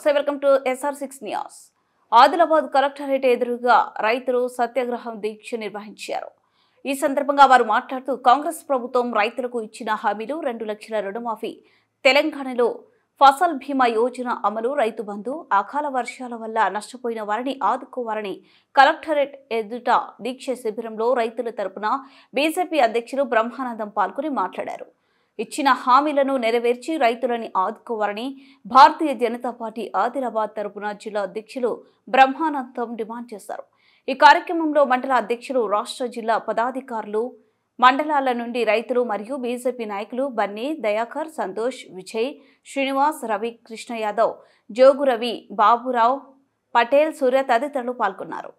నమస్తే, welcome to SR6 news. Adilabad collectorate ఎదురుగా రైతులు సత్యాగ్రహం దీక్ష నిర్వహించారు. ఈ సందర్భంగా వారు మాట్లాడుతూ కాంగ్రెస్ ప్రభుత్వం రైతులకు ఇచ్చిన హామీలు 2 లక్షల రుణమాఫీ, తెలంగాణలో ఫసల్ బీమా యోజన అమలు, రైతు బంధు, అకాల వర్షాల వల్ల నష్టపోయిన వారిని ఆదుకోవాలని కలెక్టరేట్ ఎదుట దీక్ష శిబిరంలో రైతుల తరపున బీజేపీ అధ్యక్షులు బ్రహ్మానందం పాల్గొని మాట్లాడారు. ఇచ్చిన హామీలను నెరవేర్చి రైతులని ఆదుకోవాలని భారతీయ జనతా పార్టీ ఆదిలాబాద్ తరపున జిల్లా అధ్యక్షులు బ్రహ్మానందం డిమాండ్ చేశారు. ఈ కార్యక్రమంలో మండల అధ్యక్షులు, రాష్ట్ర జిల్లా పదాధికారులు, మండలాల నుండి రైతులు మరియు బీజేపీ నాయకులు బన్నీ, దయాకర్, సంతోష్, విజయ్, శ్రీనివాస్, రవి, కృష్ణ యాదవ్, జోగు రవి, బాబురావు, పటేల్, సూర్య తదితరులు పాల్గొన్నారు.